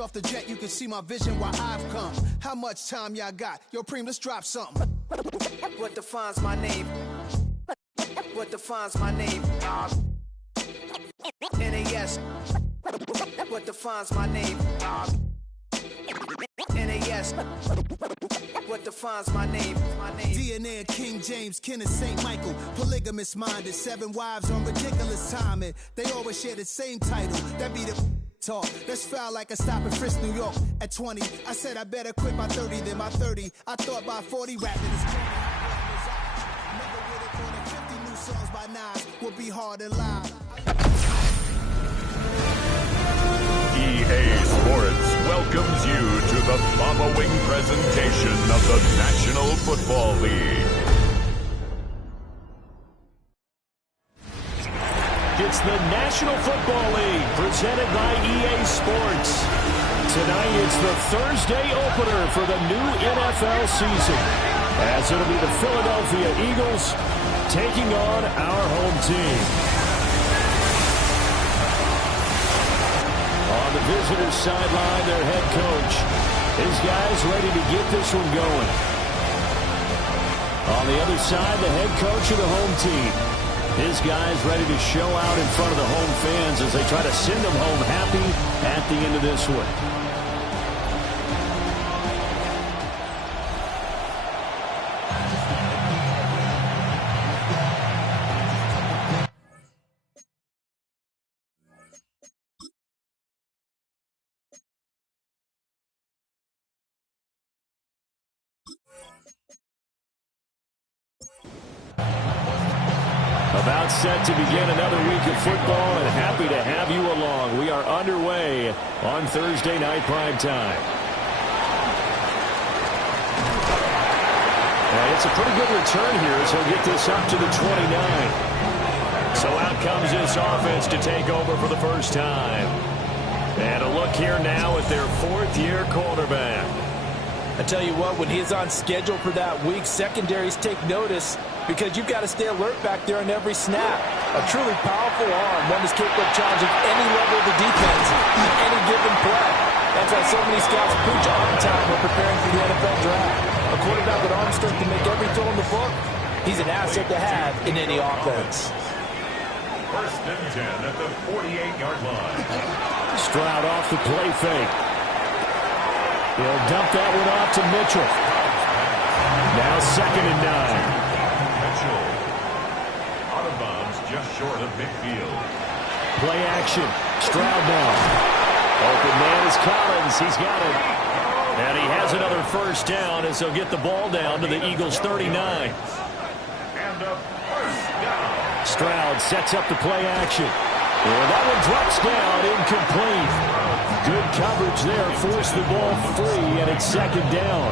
Off the jet, you can see my vision where I've come. How much time y'all got? Yo, Preem, let's drop something. What defines my name? What defines my name? NAS. What defines my name? NAS. What defines my name? DNA of King James, Kenneth St. Michael. Polygamous minded, 7 wives on ridiculous timing. They always share the same title. That be the talk. That's foul like a stop in Frisk, New York. At 20, I said I better quit by 30 than by 30. I thought by 40 rapping is never would have thought that 50 new songs by Nas would be hard and live. EA Sports welcomes you to the following presentation of the National Football League. It's the National Football League presented by EA Sports. Tonight it's the Thursday opener for the new NFL season, as it'll be the Philadelphia Eagles taking on our home team. On the visitors' sideline, their head coach. His guys ready to get this one going. On the other side, the head coach of the home team. His guys ready to show out in front of the home fans as they try to send them home happy at the end of this one. About set to begin another week of football, and happy to have you along. We are underway on Thursday night prime time. And it's a pretty good return here as he'll get this up to the 29. So out comes this offense to take over for the first time. And a look here now at their fourth-year quarterback. I tell you what, when he's on schedule for that week, secondaries take notice because you've got to stay alert back there on every snap. A truly powerful arm, one that's capable of challenging any level of the defense in any given play. That's why so many scouts preach arm time when preparing for the NFL draft. A quarterback with arm strength to make every throw in the book, he's an asset to have in any offense. First and 10 at the 48-yard line. Stroud off the play fake. He'll dump that one off to Mitchell. Now 2nd and 9. Mitchell. Out of bounds just short of midfield. Play action. Stroud now. Open man is Collins. He's got it. And he has another first down as he'll get the ball down to the Eagles' 39. And a first down. Stroud sets up the play action. And that one drops down, incomplete. Good coverage there, forced the ball free, and it's 2nd down.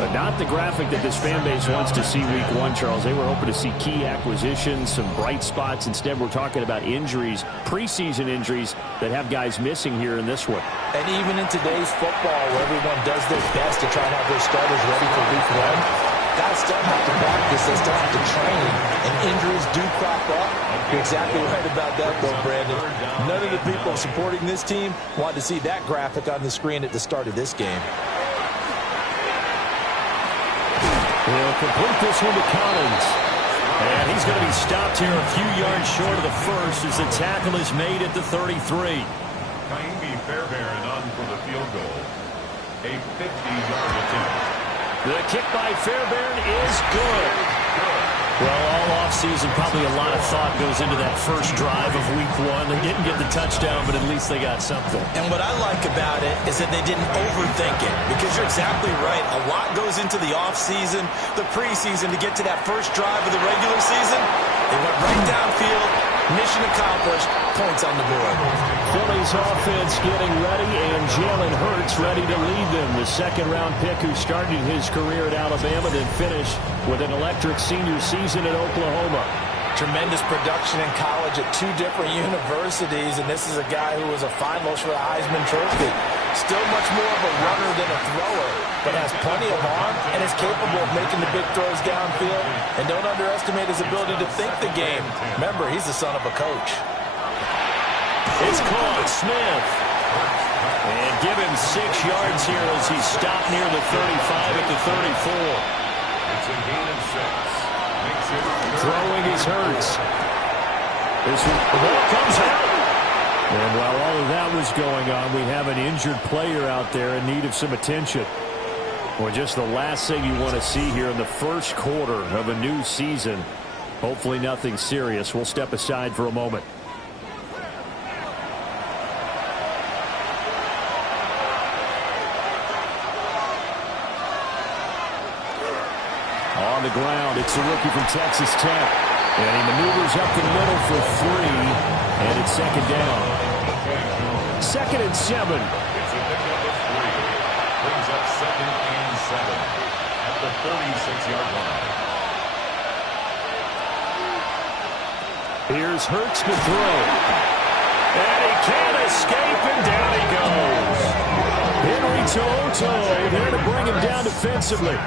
But not the graphic that this fan base wants to see week 1, Charles. They were hoping to see key acquisitions, some bright spots. Instead, we're talking about injuries, preseason injuries that have guys missing here in this one. And even in today's football, where everyone does their best to try and have their starters ready for week 1, guys still have to practice, they still have to train, and injuries do crop up. You're exactly right about that, though, Brandon. None of the people supporting this team want to see that graphic on the screen at the start of this game. He'll complete this one to Collins. And he's going to be stopped here a few yards short of the first as the tackle is made at the 33. Kaimi Fairbairn on for the field goal. A 50-yard attempt. The kick by Fairbairn is good. Well, all offseason, probably a lot of thought goes into that first drive of week 1. They didn't get the touchdown, but at least they got something. And what I like about it is that they didn't overthink it, because you're exactly right. A lot goes into the offseason, the preseason, to get to that first drive of the regular season. They went right downfield, mission accomplished, points on the board. Philly's offense getting ready, and Jalen Hurts ready to lead them. The second-round pick who started his career at Alabama, then finished with an electric senior season at Oklahoma. Tremendous production in college at 2 different universities, and this is a guy who was a finalist for the Heisman Trophy. Still much more of a runner than a thrower, but has plenty of arm and is capable of making the big throws downfield. And don't underestimate his ability to think the game. Remember, he's the son of a coach. It's caught. Smith. give him 6 yards here as he stopped near the 35 at the 34. It's a gain of 6. Makes it Throwing is Hurts. The ball comes out. And while all of that was going on, we have an injured player out there in need of some attention. Well, just the last thing you want to see here in the first quarter of a new season. Hopefully nothing serious. We'll step aside for a moment. On the ground, it's the rookie from Texas Tech. And he maneuvers up the middle for 3, and it's second down. 2nd and 7. It's a pickup of 3. Brings up 2nd and 7 at the 36-yard line. Here's Hurts to throw. And he can't escape, and down he goes. Henry To'oTo'o there to bring him down defensively.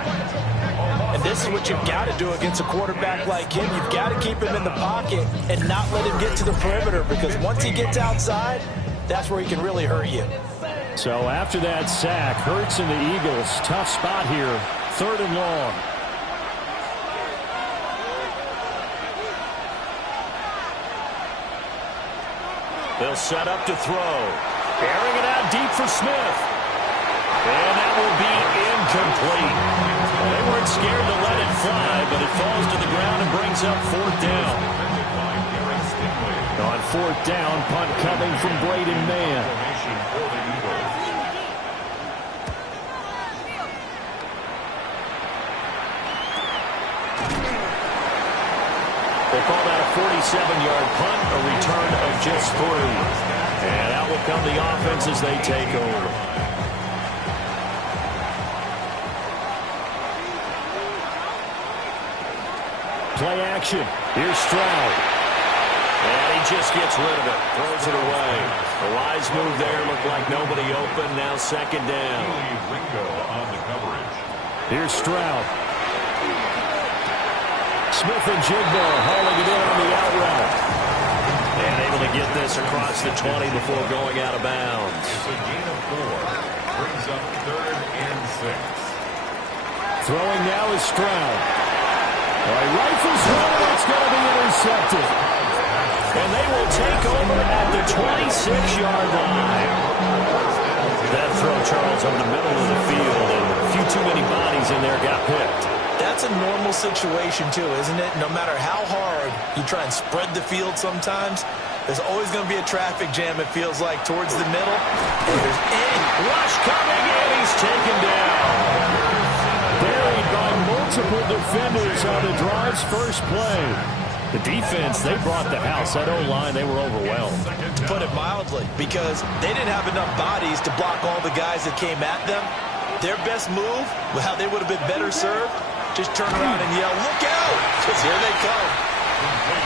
And this is what you've got to do against a quarterback like him. You've got to keep him in the pocket and not let him get to the perimeter, because once he gets outside, that's where he can really hurt you. So after that sack, Hurts and the Eagles, tough spot here, 3rd and long. They'll set up to throw. Airing it out deep for Smith. And that will be incomplete. They weren't scared to let it fly, but it falls to the ground and brings up 4th down. On 4th down, punt coming from Braden Mann. They call that a 47-yard punt, a return of just 3. And out will come the offense as they take over. Play action. Here's Stroud. And he just gets rid of it. Throws it away. A wise move there. Looked like nobody open. Now 2nd down. Ringo on the coverage. Here's Stroud. Smith and Jigba hauling it in on the out route. And able to get this across the 20 before going out of bounds. It's a gain of 4. Brings up 3rd and 6. Throwing now is Stroud. He rifles one. It's going to be intercepted. And they will take over at the 26-yard line. That throw, Charles, over the middle of the field. And a few too many bodies in there got picked. That's a normal situation, too, isn't it? No matter how hard you try and spread the field sometimes, there's always going to be a traffic jam, it feels like, towards the middle. And there's any rush coming in. He's taken down. Buried by multiple defenders on the drive's first play. The defense, they brought the house. That O-line, they were overwhelmed. To put it mildly, because they didn't have enough bodies to block all the guys that came at them. Their best move, how they would have been better served, just turn around and yell, "Look out!" Because here they come.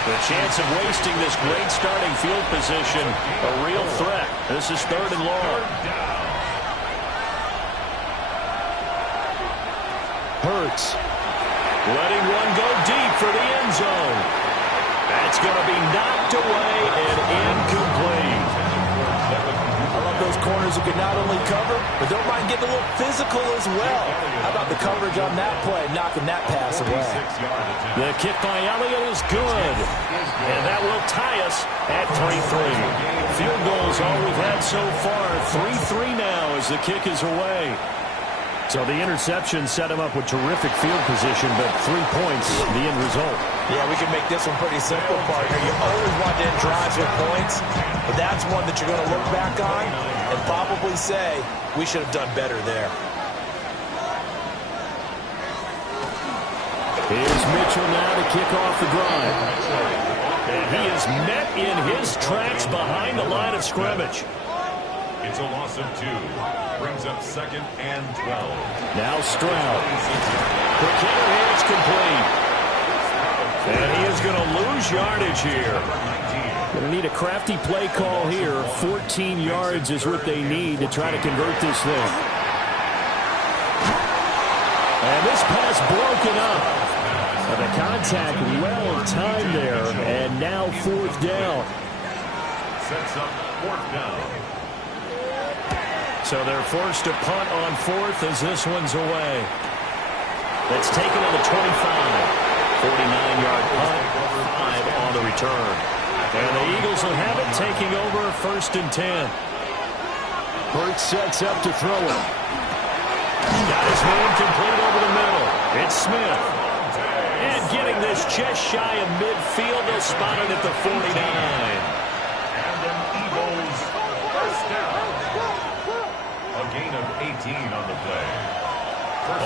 The chance of wasting this great starting field position, a real threat. This is 3rd and long. Hurts letting one go deep for the end zone. That's going to be knocked away and incomplete. I love those corners who can not only cover, but don't mind getting a little physical as well. How about the coverage on that play, knocking that pass away? The kick by Elliott is good. And that will tie us at 3-3. Field goals all we've had so far. 3-3 now as the kick is away. So the interception set him up with terrific field position, but 3 points, the end result. Yeah, we can make this one pretty simple, partner. You always want to end drives with points, but that's one that you're going to look back on and probably say, we should have done better there. Here's Mitchell now to kick off the drive. And he is met in his tracks behind the line of scrimmage. It's a loss of 2. Brings up 2nd and 12. Now Stroud. The kicker here is complete. And he is going to lose yardage here. Going to need a crafty play call here. 14 yards is what they need to try to convert this thing. And this pass broken up. And the contact well timed there. And now 4th down. Sets up 4th down. So they're forced to punt on fourth as this one's away. That's taken on the 25. 49-yard punt, 5 on the return. And the Eagles will have it, taking over first and 10. Hurts sets up to throw it. Got his man complete over the middle. It's Smith. And getting this just shy of midfield, they'll spot it at the 49. And an Eagles first down. A gain of 18 on the play.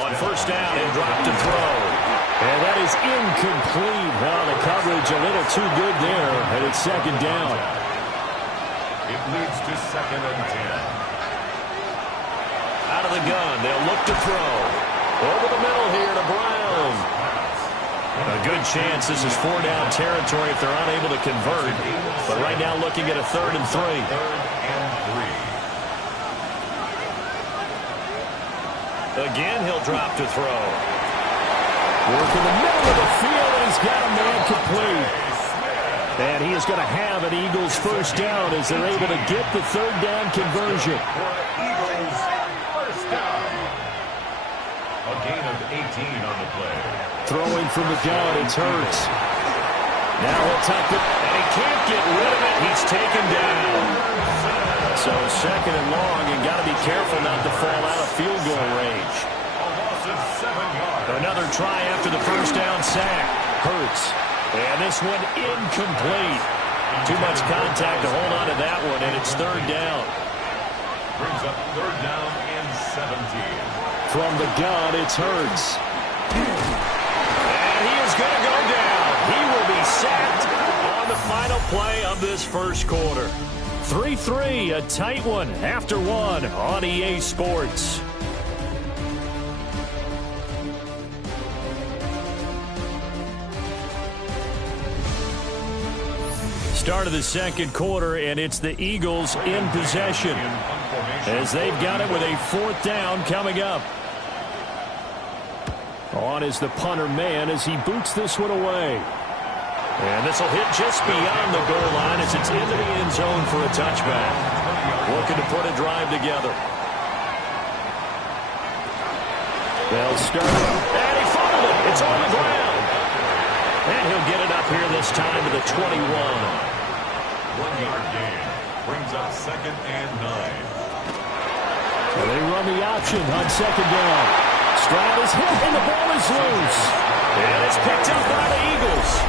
On first down, and drop to throw. And that is incomplete. Well, the coverage a little too good there, and it's second down. It leads to second and 10. Out of the gun, they'll look to throw. Over the middle here to Brown. A good chance this is 4-down territory if they're unable to convert. But right now looking at a 3rd and 3. Again, he'll drop to throw. Work in the middle of the field, and he's got a man complete. And he is going to have an Eagles first down as they're able to get the 3rd down conversion. Eagles first down. A gain of 18 on the play. Throwing from the gun, it's Hurts. Now he'll tuck it, and he can't get rid of it. He's taken down. So second and long, and got to be careful not to fall out of field goal range. A loss of 7 yards. Another try after the first down sack. Hurts. And this one incomplete. Too much contact to hold on to that one, and it's 3rd down. Brings up 3rd down and 17. From the gun, it's Hurts. And he is going to go down. He will be sacked on the final play of this first quarter. 3-3, a tight one after one on EA Sports. Start of the second quarter, and it's the Eagles in possession as they've got it with a 4th down coming up. On is the punter man as he boots this one away. And this will hit just beyond the goal line as it's into the end zone for a touchback. Looking to put a drive together. They'll start it. And he fumbled it. It's on the ground. And he'll get it up here this time to the 21. 1-yard gain. Brings up 2nd and 9. So they run the option on second down. Stroud is hit and the ball is loose. And it's picked up by the Eagles.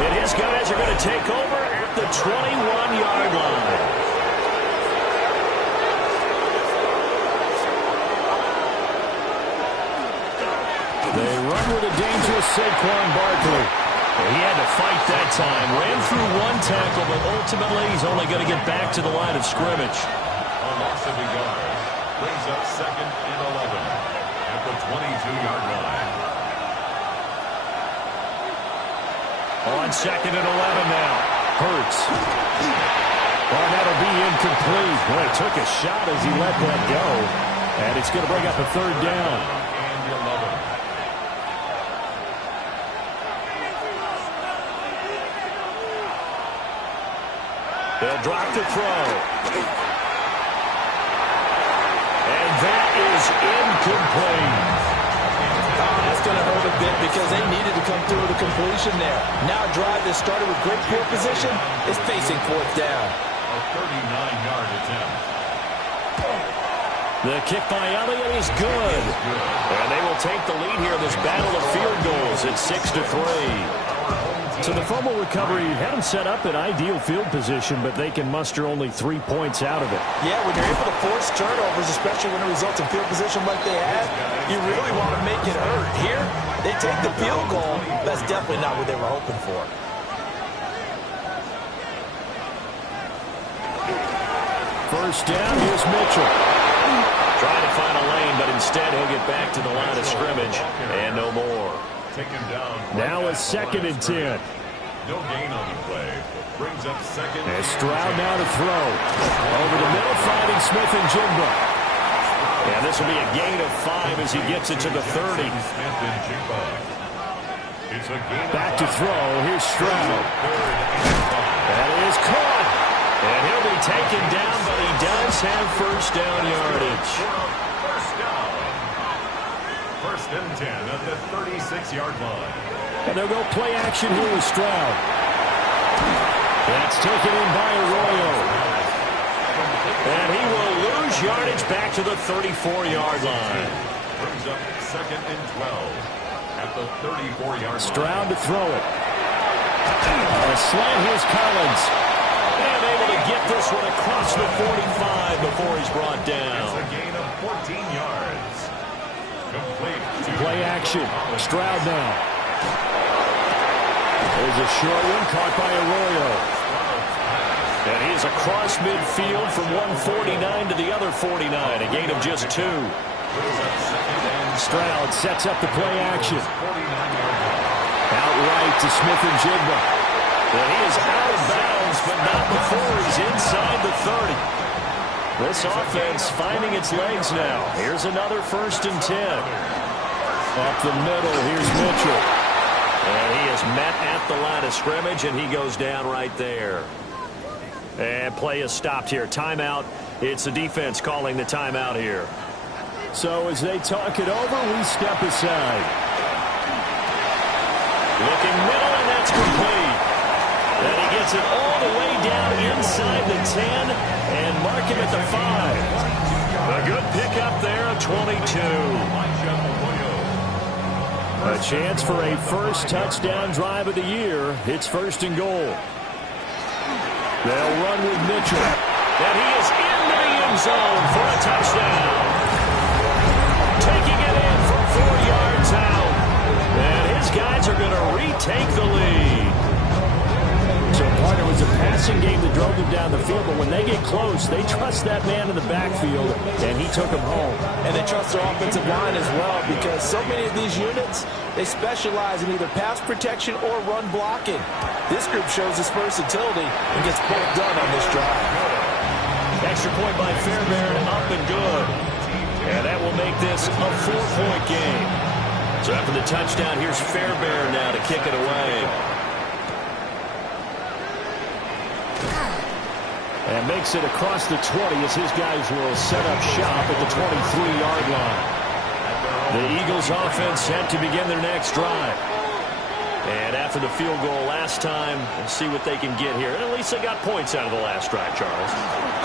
And his guys are going to take over at the 21-yard line. They run with a dangerous Saquon Barkley. He had to fight that time. Ran through one tackle, but ultimately he's only going to get back to the line of scrimmage. A loss of a yard. Brings up 2nd and 11 at the 22-yard line. On 2nd and 11 now. Hurts. Oh, that'll be incomplete. Boy, he took a shot as he let that go. And it's going to bring up a 3rd down. And 11. They'll drop to throw. And that is incomplete. That's going to hurt a bit because they needed to come through with a completion there. Now a drive that started with great field position is facing 4th down. A 39-yard attempt. The kick by Elliott is good. And they will take the lead here in this battle of field goals at 6-3. So the fumble recovery had them set up in ideal field position, but they can muster only 3 points out of it. Yeah, when you're able to force turnovers, especially when it results in field position like they had, you really want to make it hurt. Here, they take the field goal. That's definitely not what they were hoping for. First down, here's Mitchell. Trying to find a lane, but instead he'll get back to the line of scrimmage and no more. Taken down. Now a 2nd and 10. No gain on the play. Brings up 2nd. And Stroud now to throw. Over the middle, finding Smith and Jigba. And this will be a gain of 5 as he gets it to the 30. Back to throw. Here's Stroud. That is caught. And he'll be taken down, but he does have first down yardage. First and 10 at the 36-yard line. And they'll go play action here with Stroud. That's taken in by Arroyo. And he will lose yardage back to the 34-yard line. Brings up second and 12 at the 34-yard line. Stroud to throw it. A slant, here's Collins. And able to get this one across the 45 before he's brought down. It's a gain of 14 yards. Complete. Play action. Stroud now. There's a short one caught by Arroyo. And he is across midfield from 149 to the other 49. A gain of just 2. Stroud sets up the play action. Out right to Smith-Njigba. And he is out of bounds, but not before he's inside the 30. This offense finding its legs now. Here's another first and 10. Up the middle, here's Mitchell. And he is met at the line of scrimmage, and he goes down right there. And play is stopped here. Timeout. It's the defense calling the timeout here. So as they talk it over, we step aside. Looking middle, and that's complete. And he gets it all the way down inside the 10 and mark him at the 5. A good pickup there, a 22. A chance for a first touchdown drive of the year. It's first and goal. They'll run with Mitchell. And he is into the end zone for a touchdown. Taking it in from 4 yards out. And his guys are going to retake the lead. So, partner, it was a passing game that drove them down the field, but when they get close, they trust that man in the backfield, and he took them home. And they trust their offensive line as well, because so many of these units, they specialize in either pass protection or run blocking. This group shows its versatility and gets both done on this drive. Extra point by Fairbairn, up and good. And that will make this a 4-point game. So after the touchdown, here's Fairbairn now to kick it away. And makes it across the 20 as his guys will set up shop at the 23-yard line. The Eagles offense set to begin their next drive. And after the field goal last time, we'll see what they can get here. And at least they got points out of the last drive, Charles.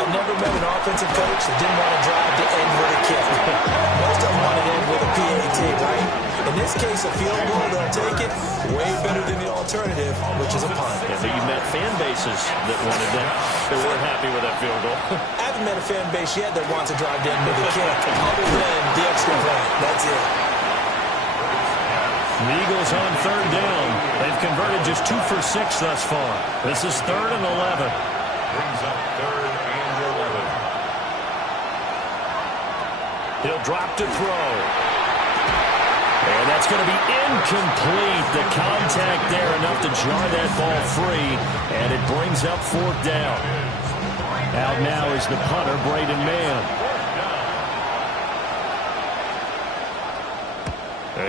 I've never met an offensive coach that didn't want to drive to end with a kick. Most of them want to end with a PAT, right? In this case, a field goal, they'll take it. Way better than the alternative, which is a punt. Yeah, but you met fan bases that wanted that. They weren't happy with that field goal. I haven't met a fan base yet that wants to drive to end with a kick, other than the extra point. That's it. The Eagles on third down. They've converted just 2 for 6 thus far. This is 3rd and 11. Brings up 3rd and 11. He'll drop to throw. And that's going to be incomplete. The contact there enough to jar that ball free. And it brings up 4th down. Out now is the punter, Braden Mann.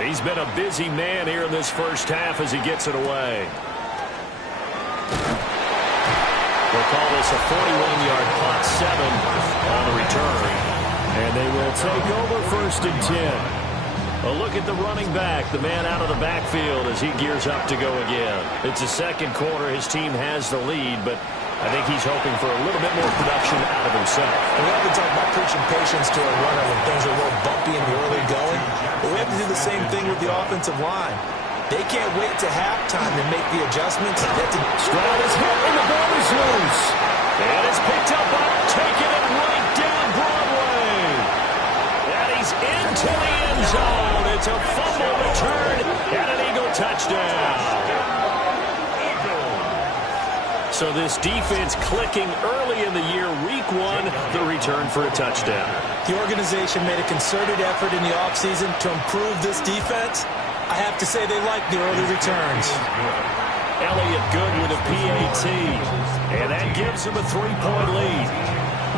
He's been a busy man here in this first half as he gets it away. They'll call this a 41-yard plot 7 on the return. And they will take over 1st and 10. A look at the running back, the man out of the backfield as he gears up to go again. It's the second quarter. His team has the lead, but I think he's hoping for a little bit more production out of himself. And we often talk about preaching patience to a runner when things are a little bumpy in the early going. But we have to do the same thing with the offensive line. They can't wait to halftime to make the adjustments. Stroud is hit and the ball is loose. And it's picked up by taking it right down Broadway. And he's into the end zone. It's a fumble return and an Eagle touchdown. So this defense clicking early in the year, week 1, the return for a touchdown. The organization made a concerted effort in the offseason to improve this defense. I have to say they like the early returns. Elliott good with a PAT. And that gives them a 3-point lead.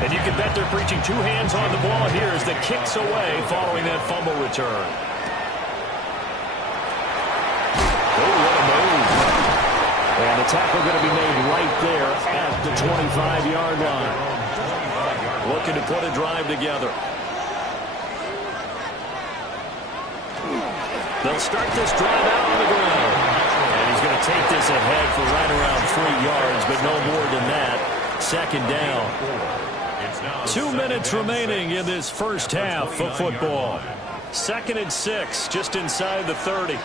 And you can bet they're preaching 2 hands on the ball here as the kick's away following that fumble return. And the tackle going to be made right there at the 25-yard line. Looking to put a drive together. They'll start this drive out on the ground. And he's going to take this ahead for right around 3 yards, but no more than that. Second down. 2 minutes remaining in this first half of football. 2nd and 6, just inside the 30.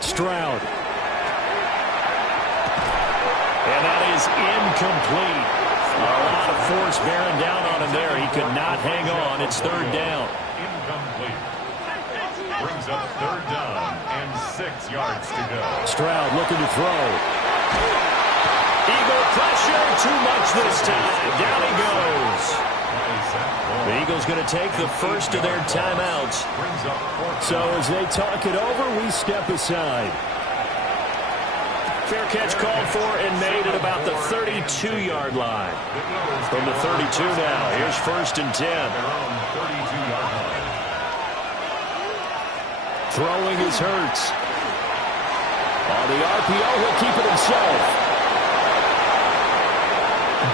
Stroud. And that is incomplete. A lot of force bearing down on him there. He could not hang on. It's 3rd down. Incomplete. Brings up 3rd down and 6 yards to go. Stroud looking to throw. Eagle pressure. Too much this time. Down he goes. The Eagles going to take the first of their timeouts. So as they talk it over, we step aside. Fair catch called for and made at about the 32-yard line. From the 32 now, here's 1st and 10. Throwing is Hurts. On the RPO, he'll keep it himself.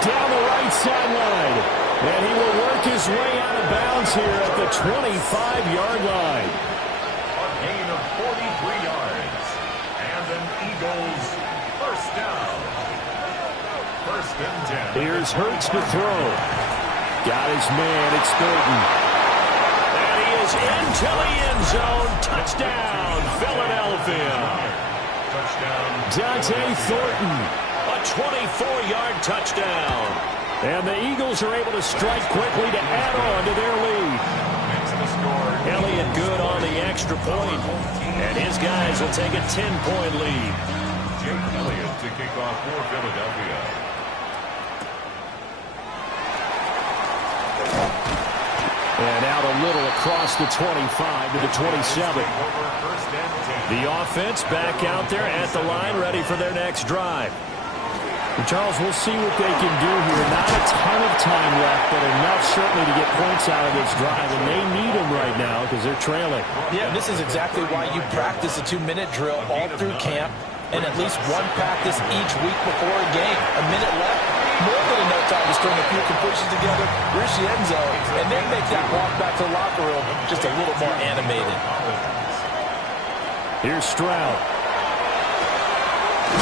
Down the right sideline. And he will work his way out of bounds here at the 25-yard line. A gain of 43 yards. And an Eagles first down. 1st and 10. Here's Hurts to throw. Got his man. It's Thornton. And he is into the end zone. Touchdown, Philadelphia. Touchdown. Dante Thornton. A 24-yard touchdown. And the Eagles are able to strike quickly to add on to their lead. Elliott good on the extra point. And his guys will take a 10-point lead. Jake Elliott to kick off for Philadelphia. And out a little across the 25 to the 27. The offense back out there at the line, ready for their next drive. And Charles, we'll see what they can do here. Not a ton of time left, but enough certainly to get points out of this drive. And they need them right now because they're trailing. Yeah, this is exactly why you practice a 2-minute drill all through camp and at least one practice each week before a game. A minute left, more than enough time to string a few completions together, reach the end zone, and then make that walk back to the locker room just a little more animated. Here's Stroud.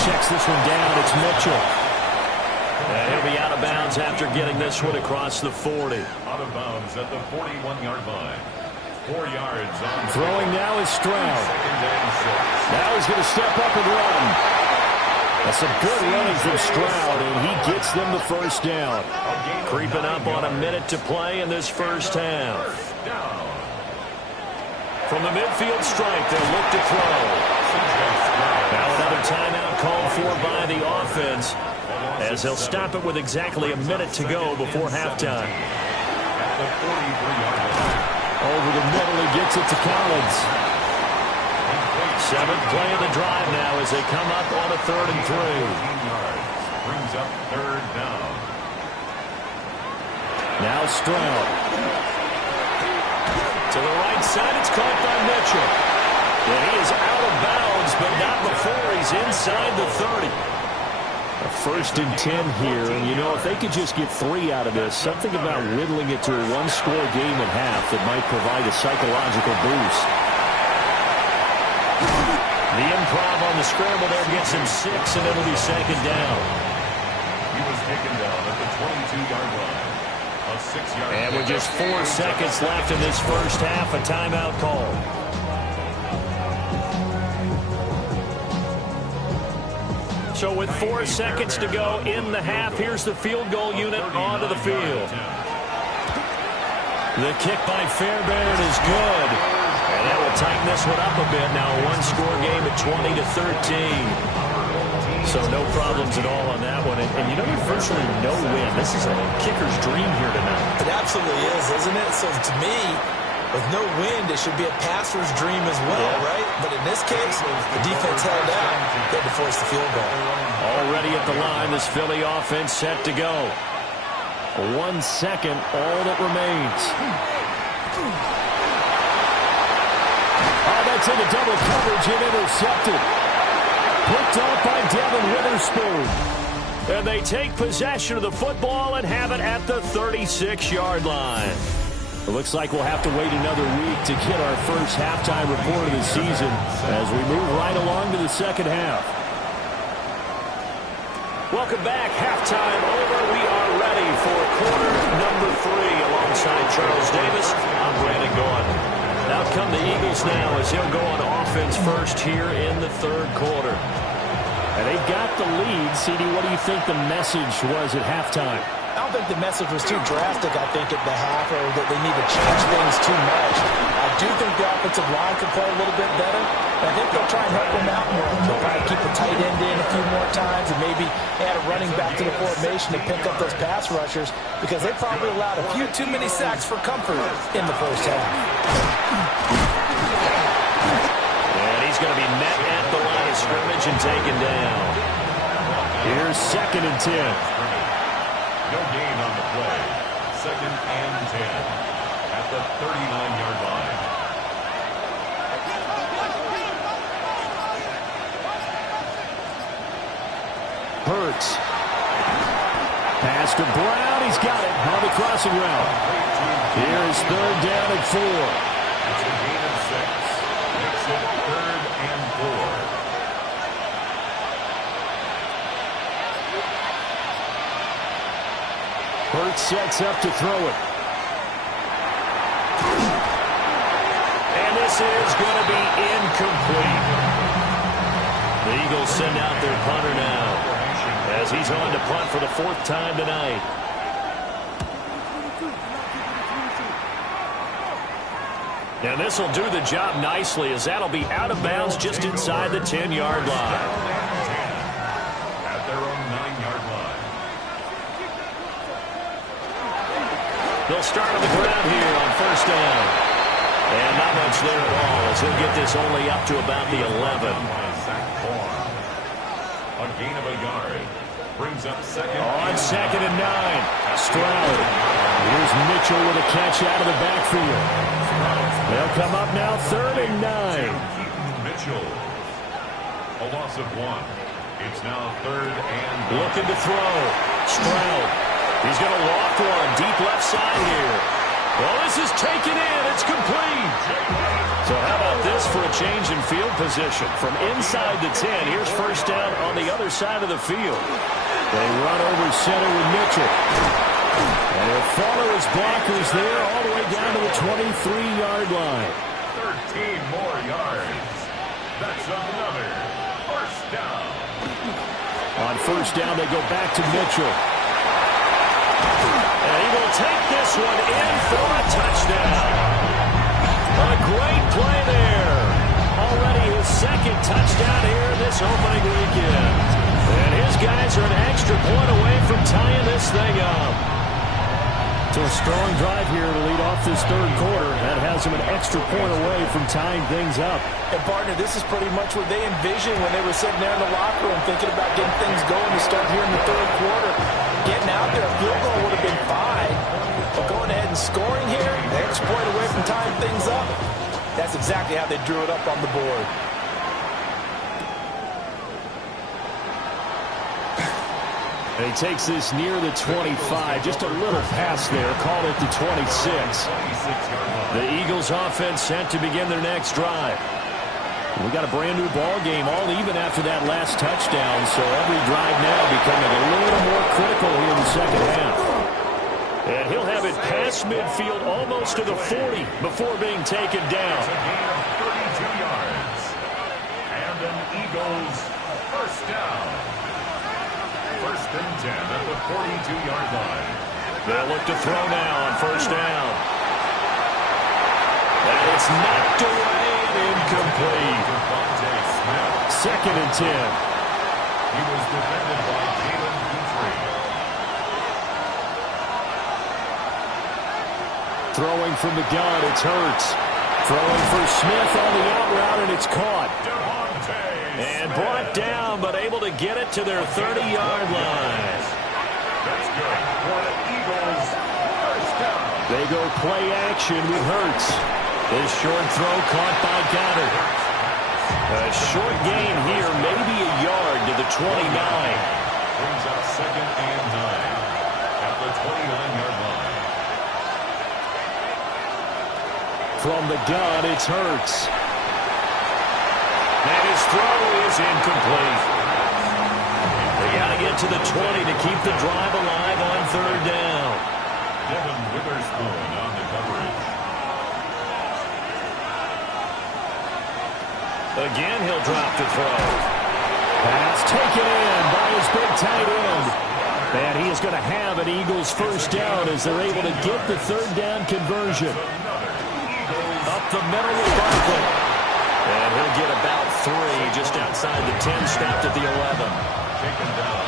Checks this one down. It's Mitchell. And he'll be out of bounds after getting this one across the 40. Out of bounds at the 41-yard line. 4 yards on. Throwing now is Stroud. 2nd and 6. Now he's going to step up and run. That's some good running from Stroud, and he gets them the first down. Creeping up on a minute to play in this first half. From the midfield stripe, they'll look to throw. Now another timeout called for by the offense, as they'll stop it with exactly a minute to go before halftime. Over the middle, he gets it to Collins. 7th play of the drive now as they come up on a 3rd and 3. Brings up 3rd down. Now Stroud. To the right side, it's caught by Mitchell. And he is out of bounds, but not before he's inside the 30. A 1st and 10 here, and you know, if they could just get 3 out of this, something about whittling it to a one-score game at half that might provide a psychological boost. The improv on the scramble there gets him 6, and it'll be 2nd down. He was taken down at the 22-yard line. A 6-yard. And with just 4 seconds left in this first half, a timeout call. So with 4 seconds to go in the half, here's the field goal unit onto the field. The kick by Fairbairn is good. And that will tighten this one up a bit. Now a one-score game at 20-13. So no problems at all on that one. And you know, there's virtually no win. This is a kicker's dream here tonight. It absolutely is, isn't it? So to me, with no wind, it should be a passer's dream as well, right? But in this case, the defense held out. They had to force the field goal. Already at the line, this Philly offense set to go. 1 second, all that remains. Oh, that gets into double coverage and intercepted. Picked off by Devin Witherspoon. And they take possession of the football and have it at the 36-yard line. It looks like we'll have to wait another week to get our first halftime report of the season as we move right along to the second half. Welcome back. Halftime over. We are ready for quarter number 3 alongside Charles Davis. I'm Brandon Gordon. Out come the Eagles now as he'll go on offense first here in the third quarter. And they've got the lead. CD, what do you think the message was at halftime? I don't think the message was too drastic, I think, at the half, or that they need to change things too much. I do think the offensive line could play a little bit better. I think they'll try and help them out more. They'll probably keep the tight end in a few more times and maybe add a running back to the formation to pick up those pass rushers because they probably allowed a few too many sacks for comfort in the first half. And he's going to be met at the line of scrimmage and taken down. Here's 2nd and 10. No gain on the play. 2nd and 10 at the 39-yard line. Hurts. Pass to Brown. He's got it on the crossing route. Here's 3rd down and 4. It's a gain of 6. Makes it 3rd and 4. Hurts sets up to throw it. And this is going to be incomplete. The Eagles send out their punter now as he's on to punt for the 4th time tonight. And this will do the job nicely as that'll be out of bounds just inside the 10-yard line. At their own 9-yard line. They'll start on the ground here on 1st down. And not much there at all as he'll get this only up to about the 11. A gain of a yard. Brings up 2nd. On 2nd and 9. Stroud. Here's Mitchell with a catch out of the backfield. They'll come up now 3rd and 9. Mitchell. A loss of 1. It's now 3rd and 1. Looking to throw. Stroud. He's going to loft one deep left side here. Well, this is taken in. It's complete. So how about this for a change in field position? From inside the 10, here's 1st down on the other side of the field. They run over center with Mitchell. And they'll follow his blockers there all the way down to the 23-yard line. 13 more yards. That's another 1st down. On 1st down, they go back to Mitchell. And he will take this one in for a touchdown. A great play there. Already his 2nd touchdown here this opening weekend. And his guys are an extra point away from tying this thing up. So a strong drive here to lead off this 3rd quarter. That has them an extra point away from tying things up. And, partner, this is pretty much what they envisioned when they were sitting there in the locker room thinking about getting things going to start here in the 3rd quarter. Getting out there, a field goal would have been fine. But going ahead and scoring here, an extra point away from tying things up, that's exactly how they drew it up on the board. And he takes this near the 25. Just a little pass there. Called it the 26. The Eagles offense set to begin their next drive. We got a brand new ball game, all even after that last touchdown. So every drive now becoming a little more critical here in the second half. And he'll have it past midfield almost to the 40 before being taken down. It's a gain of 32 yards. And an Eagles 1st down. 1st and 10 at the 42-yard line. They'll look to throw now on 1st down. And it's knocked away and incomplete. 2nd and 10. He was defended by Jalen Guthrie. Throwing from the gun, it's Hurts. Throwing for Smith on the out route, and it's caught. And brought down, but able to get it to their 30-yard line. That's good for the Eagles. 1st down. They go play action with Hurts. This short throw caught by Goddard. A short gain here, maybe a yard to the 29. Brings up 2nd and 9 at the 29-yard line. From the gun, it's Hurts. And his throw is incomplete. They got to get to the 20 to keep the drive alive on 3rd down. Devin Witherspoon on the coverage. Again, he'll drop the throw. Pass taken in by his big tight end. And he is going to have an Eagles first down as they're able to get the 3rd down conversion. Up the middle with Barkley. And he'll get about 3 just outside the 10, stopped at the 11.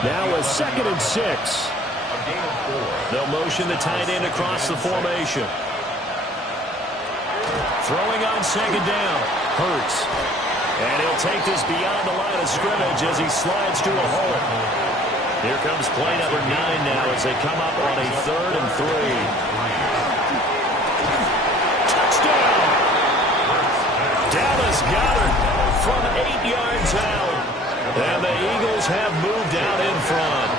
Now a 2nd and 6. They'll motion the tight end across the formation. Throwing on 2nd down. Hurts. And he'll take this beyond the line of scrimmage as he slides to a hole. Here comes play number 9 now as they come up on a 3rd and 3. Touchdown! Dallas Goedert from 8 yards out. And the Eagles have moved out in front.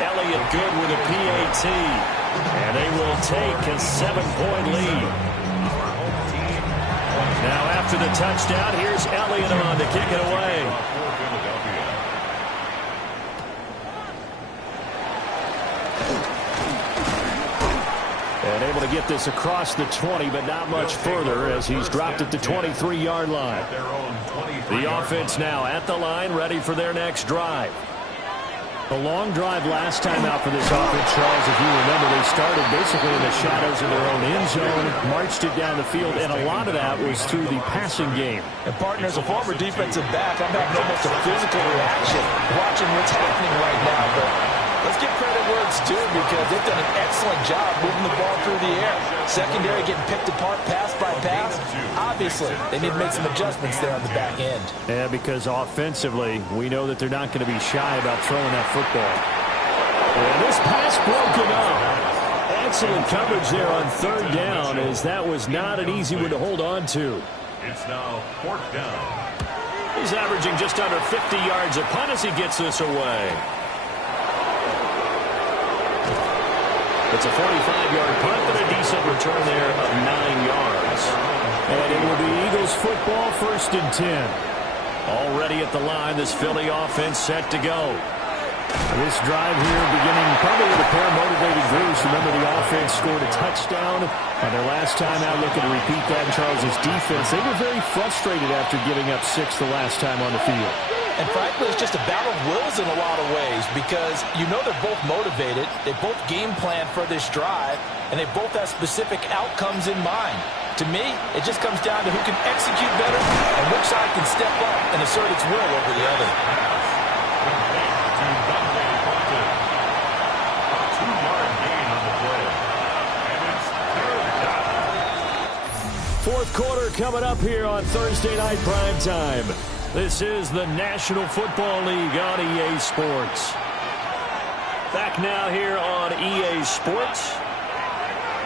Elliott good with a PAT. And they will take a 7-point lead. Now after the touchdown, here's Elliott on to kick it away. And able to get this across the 20, but not much further as he's dropped at the 23-yard line. The offense now at the line, ready for their next drive. A long drive last time out for this offense, Charles. If you remember, they started basically in the shadows of their own end zone, marched it down the field, and a lot of that was through the passing game. And, partner, as a former defensive back, I'm having almost a physical reaction watching what's happening right now. But let's give credit where it's due because they've done an excellent job moving the ball through the air. Secondary getting picked apart pass by pass. Obviously, they need to make some adjustments there on the back end. Yeah, because offensively, we know that they're not going to be shy about throwing that football. And this pass broken up. Excellent coverage there on 3rd down as that was not an easy one to hold on to. It's now 4th down. He's averaging just under 50 yards a punt as he gets this away. It's a 45-yard punt, but a decent return there of 9 yards. And it will be Eagles football, 1st and 10. Already at the line, this Philly offense set to go. This drive here beginning probably with a pair of motivated groups. Remember, the offense scored a touchdown on their last time out. Looking to repeat that in Charles' defense. They were very frustrated after giving up 6 the last time on the field. And frankly, it's just a battle of wills in a lot of ways because you know they're both motivated. They both game plan for this drive, and they both have specific outcomes in mind. To me, it just comes down to who can execute better and which side can step up and assert its will over the other. A 2-yard gain on the play. And it's 3rd down. 4th quarter coming up here on Thursday night primetime. This is the National Football League on EA Sports. Back now here on EA Sports.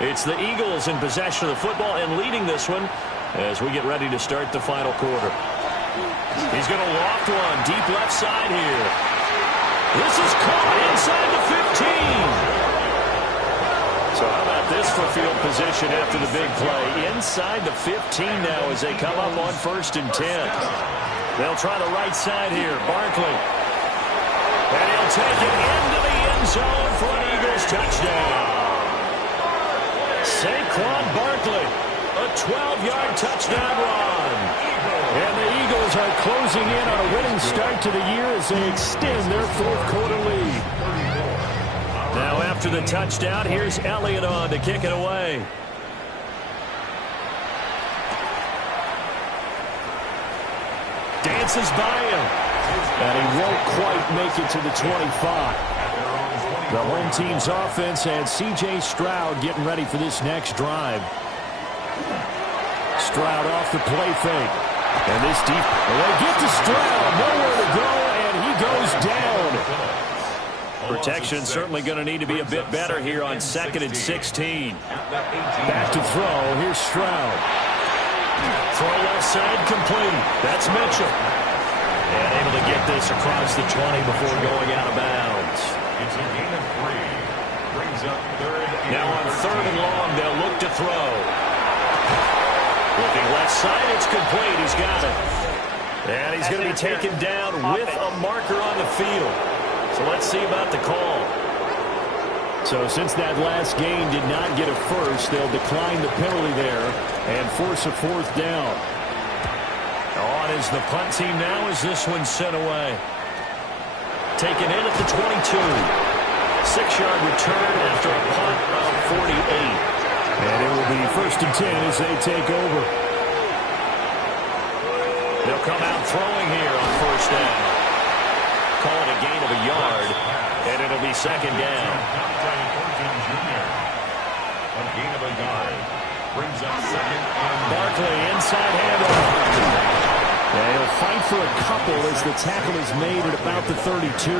It's the Eagles in possession of the football and leading this one as we get ready to start the final quarter. He's going to loft one deep left side here. This is caught inside the 15. So how about this for field position after the big play? Inside the 15 now as they come up on 1st and 10. They'll try the right side here. Barkley. And he'll take it into the end zone for an Eagles touchdown. Saquon Barkley, a 12-yard touchdown run. And the Eagles are closing in on a winning start to the year as they extend their 4th quarter lead. Now after the touchdown, here's Elliott on to kick it away. Dances by him. And he won't quite make it to the 25. The home team's offense had C.J. Stroud getting ready for this next drive. Stroud off the play fake. And this deep, they get to Stroud, nowhere to go, and he goes down. Protection certainly going to need to be a bit better here on 2nd and 16. Back to throw. Here's Stroud. Throw left side complete. That's Mitchell. And able to get this across the 20 before going out of bounds. It's a gain of 3. Brings up 3rd. Now on 3rd and long, they'll look to throw. Looking left side, it's complete. He's got it. And he's going to be taken down with a marker on the field. So let's see about the call. So since that last game did not get a first, they'll decline the penalty there and force a 4th down. On is the punt team now as this one's sent away. Taken in at the 22. 6-yard return after a punt of 48. And it will be 1st and 10 as they take over. They'll come out throwing here on 1st down. Call it a gain of a yard, and it'll be 2nd down. A gain of a yard. Brings up 2nd and Barkley inside handoff. Yeah, he'll fight for a couple as the tackle is made at about the 32.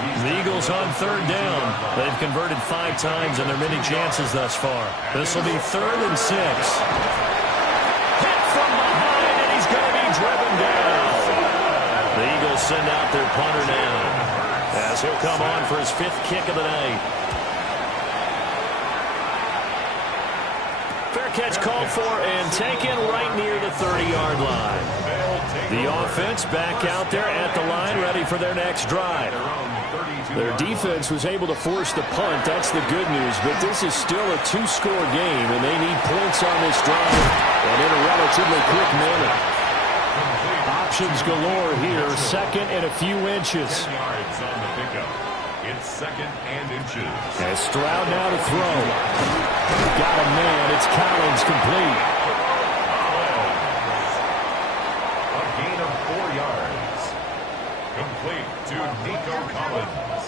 The Eagles on 3rd down. They've converted 5 times in their many chances thus far. This will be 3rd and 6. Hit from behind, and he's going to be driven down. The Eagles send out their punter now as he'll come on for his 5th kick of the night. Fair catch called for and taken right near the 30-yard line. The offense back out there at the line ready for their next drive. Their defense was able to force the punt. That's the good news. But this is still a 2-score game, and they need points on this drive and in a relatively quick manner. Options galore here. 2nd and a few inches. 10 yards on the pickup. It's 2nd and inches. As Stroud now to throw. Got a man. It's Collins complete. A gain of 4 yards. Complete to Nico Collins.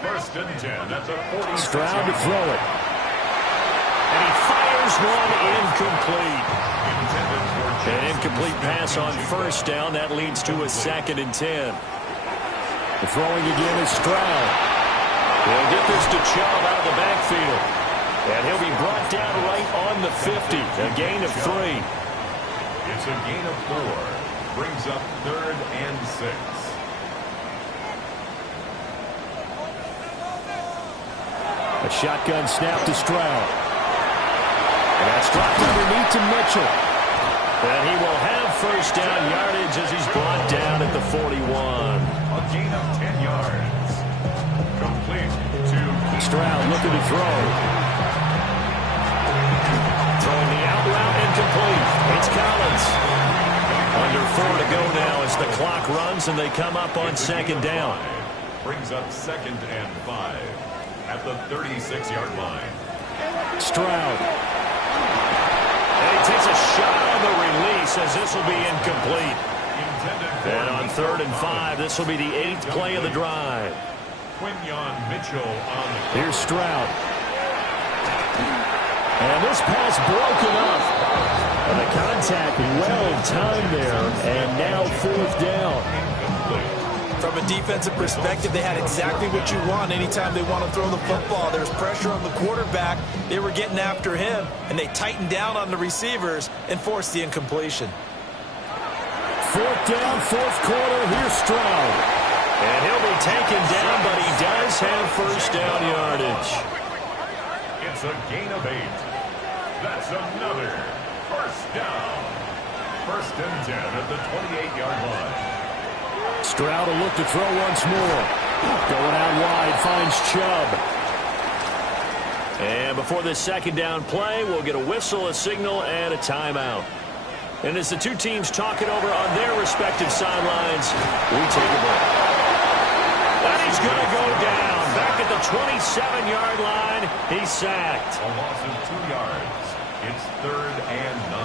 1st and 10 at the 40. Stroud to throw it. And he fires one incomplete. An incomplete pass on 1st down. That leads to a 2nd and 10. The throwing again is Stroud. He'll get this to Chubb out of the backfield. And he'll be brought down right on the 50. A gain of 3. It's a gain of 4. Brings up 3rd and 6. A shotgun snap to Stroud. And that's dropped underneath to Mitchell. And he will have 1st down yardage as he's brought down at the 41. A gain of 10 yards. Complete to Stroud looking to throw. Throwing the out route incomplete. It's Collins. Under 4 to go now as the clock runs and they come up on 2nd down. Brings up 2nd and 5 at the 36-yard line. Stroud. And he takes a shot on the release as this will be incomplete. And on 3rd and 5, this will be the 8th play of the drive. Quinyon Mitchell on the Here's Stroud. And this pass broken up. And the contact well timed there. And now 4th down. From a defensive perspective, they had exactly what you want anytime they want to throw the football. There's pressure on the quarterback. They were getting after him, and they tightened down on the receivers and forced the incompletion. 4th down, 4th quarter. Here's Stroud. And he'll be taken down, but he does have 1st down yardage. It's a gain of 8. That's another 1st down. 1st and 10 at the 28-yard line. Stroud will look to throw once more. Going out wide, finds Chubb. And before this 2nd down play, we'll get a whistle, a signal, and a timeout. And as the two teams talk it over on their respective sidelines, we take a break. And he's going to go down. Back at the 27-yard line, he's sacked. A loss of 2 yards. It's 3rd and 9.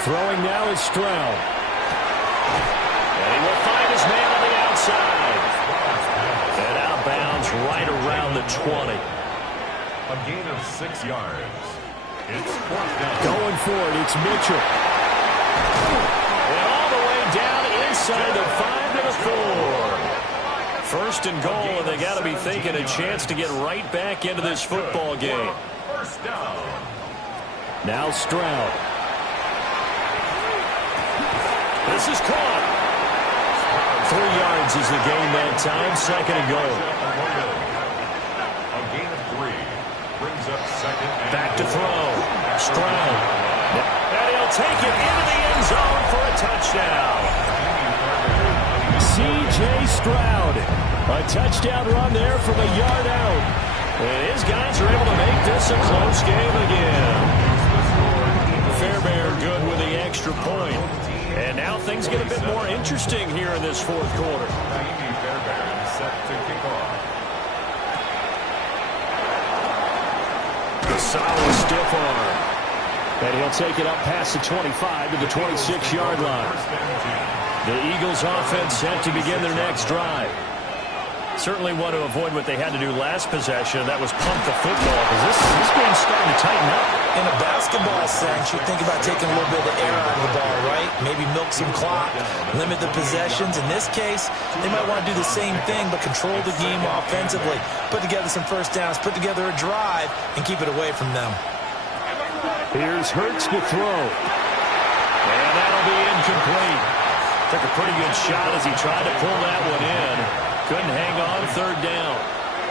Throwing now is Stroud. And he will find his man on the outside. And out of bounds right around the 20. A gain of 6 yards. It's 4th down. Going for it, it's Mitchell. And all the way First and goal, and they got to be thinking a chance to get right back into this football game. First down. Now Stroud. This is caught. 3 yards is the gain that time. Second and goal. A gain of 3 brings up second. Back to throw. Stroud. And he'll take it into the end zone for a touchdown. C.J. Stroud. A touchdown run there from a yard out. And his guys are able to make this a close game again. Fairbairn good with the extra point. And now things get a bit more interesting here in this fourth quarter. Fairbairn set to kick off. The solid stiff arm. And he'll take it up past the 25 to the 26-yard line. The Eagles offense set to begin their next drive. Certainly want to avoid what they had to do last possession. That was pump the football, because this game's starting to tighten up. In a basketball sense, you think about taking a little bit of the air out of the ball, right? Maybe milk some clock, limit the possessions. In this case, they might want to do the same thing, but control the game offensively. Put together some first downs, put together a drive, and keep it away from them. Here's Hurts to throw. And that'll be incomplete. Took a pretty good shot as he tried to pull that one in. Couldn't hang on. Third down.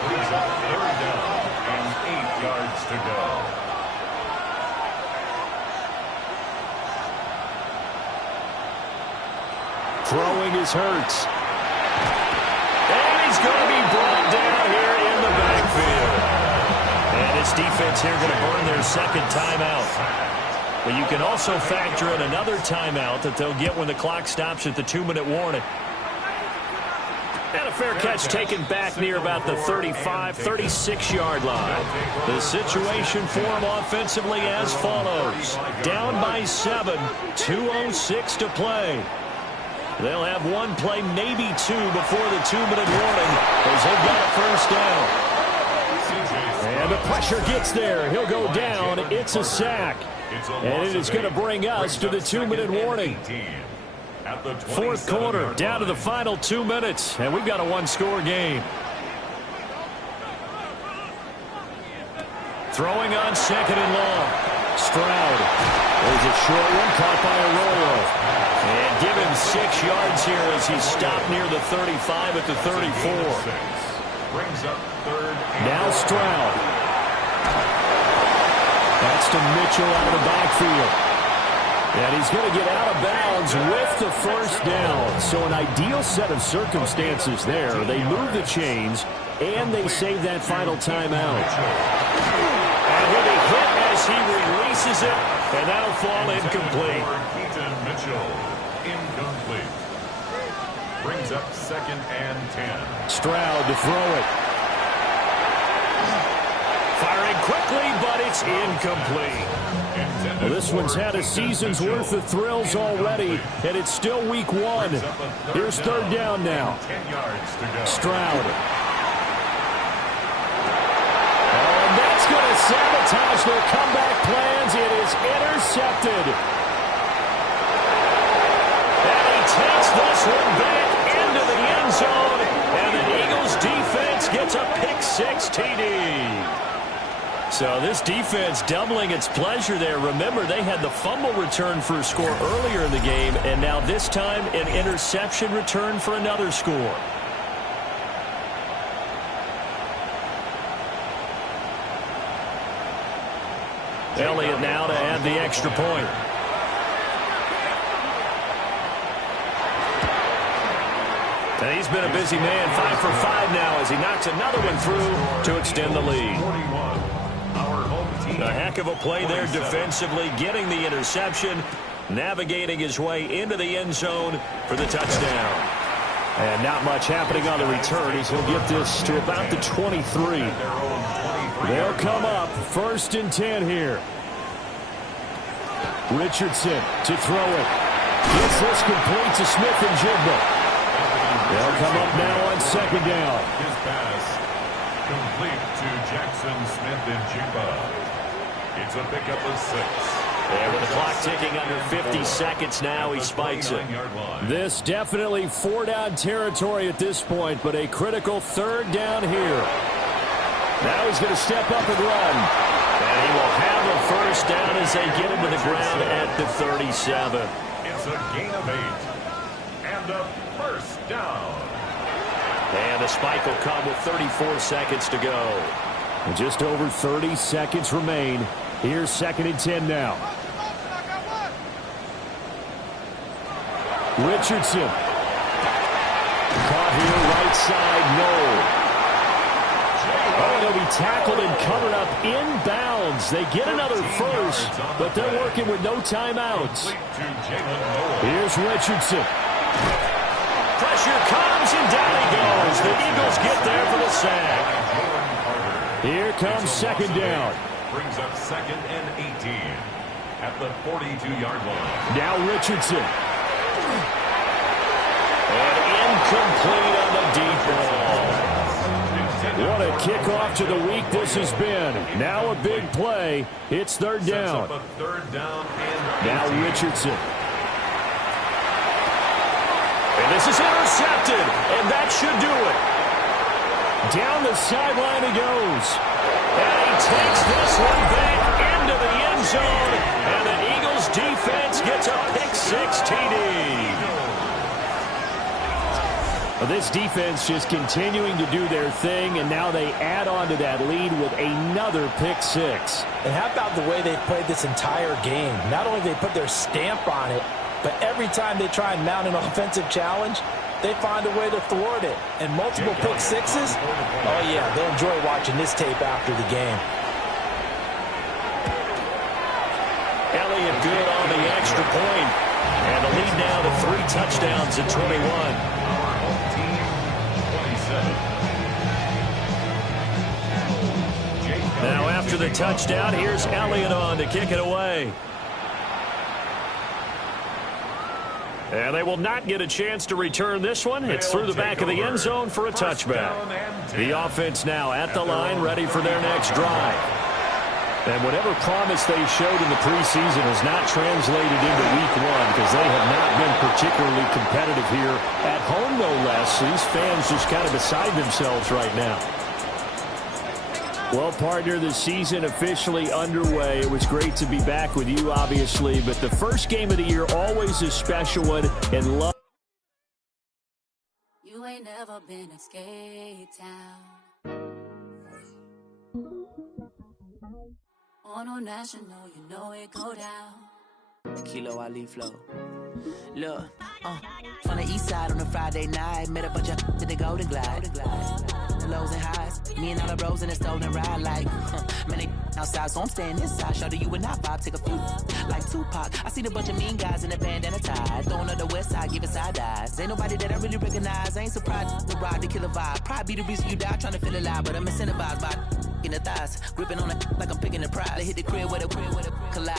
Third down and 8 yards to go. Throwing is Hurts. And he's going to be brought down here in the backfield. And his defense here going to burn their second timeout. But you can also factor in another timeout that they'll get when the clock stops at the 2-minute warning. And a fair catch taken back near about the 35, 36-yard line. The situation for them offensively as follows. Down by 7, 2:06 to play. They'll have one play, maybe 2, before the 2-minute warning as they've got a first down. And the pressure gets there. He'll go down. It's a sack. And it is going to bring us to the 2-minute warning. Fourth quarter, down to the final 2 minutes, and we've got a one-score game. Throwing on second and long. Stroud. There's a short one caught by Arroyo. And give him 6 yards here as he's stopped near the 35 at the 34. Brings up third. Now Stroud. That's to Mitchell out of the backfield. And he's going to get out of bounds with the first down. So an ideal set of circumstances there. They move the chains, and they save that final timeout. And he'll be hit as he releases it, and that'll fall incomplete. Keaton Mitchell, incomplete. Brings up second and 10. Stroud to throw it. Firing quickly, but it's incomplete. Well, this one's had a season's worth of thrills already, and it's still week 1. Here's third down now. 10 yards to go. Stroud. And that's going to sabotage their comeback plans. It is intercepted. And he takes this one back into the end zone, and the Eagles defense gets a pick-6 TD. So this defense doubling its pleasure there. Remember, they had the fumble return for a score earlier in the game, and now this time an interception return for another score. Elliott now to add the extra point. And he's been a busy man, 5 for 5 now as he knocks another one through to extend the lead. A heck of a play there defensively, getting the interception, navigating his way into the end zone for the touchdown. And not much happening on the return as he'll get this to about the 23. They'll come up first and 10 here. Richardson to throw it. Gets this complete to Smith and Jigba. They'll come up now on second down. His pass complete to Jackson Smith and Jigba. It's a pickup of 6. And with the clock ticking under 50 seconds now, he spikes it. This definitely 4-down territory at this point, but a critical 3rd down here. Now he's going to step up and run. And he will have a 1st down as they get him to the ground at the 37. It's a gain of 8. And a 1st down. And the spike will come with 34 seconds to go. And just over 30 seconds remain. Here's 2nd and 10 now. Richardson. Caught here, right side, no. Oh, they'll be tackled and covered up inbounds. They get another 1st, but they're working with no timeouts. Here's Richardson. Pressure comes, and down he goes. The Eagles get there for the sack. Here comes 2nd down. Brings up 2nd and 18 at the 42-yard line. Now Richardson. And incomplete on the deep ball. What a kickoff to the week this has been. Now a big play. It's 3rd down. Now Richardson. And this is intercepted, and that should do it. Down the sideline he goes. And he takes this one back into the end zone, and the Eagles defense gets a pick-6 TD. Well, this defense just continuing to do their thing, and now they add on to that lead with another pick-6. And how about the way they've played this entire game? Not only do they put their stamp on it, but every time they try and mount an offensive challenge, they find a way to thwart it. And multiple pick-6s, oh yeah, they'll enjoy watching this tape after the game. Elliott good on the extra point. And the lead now to 3 touchdowns at 21. Now after the touchdown, here's Elliott on to kick it away. And they will not get a chance to return this one. It's through the back of the end zone for a touchback. The offense now at the line, ready for their next drive. And whatever promise they showed in the preseason has not translated into week 1 because they have not been particularly competitive here at home, no less. These fans just kind of beside themselves right now. Well, partner, the season officially underway. It was great to be back with you, obviously, but the first game of the year always a special one, and love. You ain't never been a skate town. On a national, you know it go down. Kilo Ali flow. Look, from the east side on a Friday night, met a bunch of to the Golden Glide. The lows and highs, me and all the bros in a stolen ride like, man, they outside, so I'm staying inside. Show you and I vibe, take a few like Tupac. I see the bunch of mean guys in a bandana tie, throwing up the west side, giving side eyes. Ain't nobody that I really recognize. I ain't surprised to ride the killer vibe. Probably be the reason you die trying to feel alive, but I'm incentivized by in the thighs, gripping on it like I'm picking the prize. They hit the crib with a collide.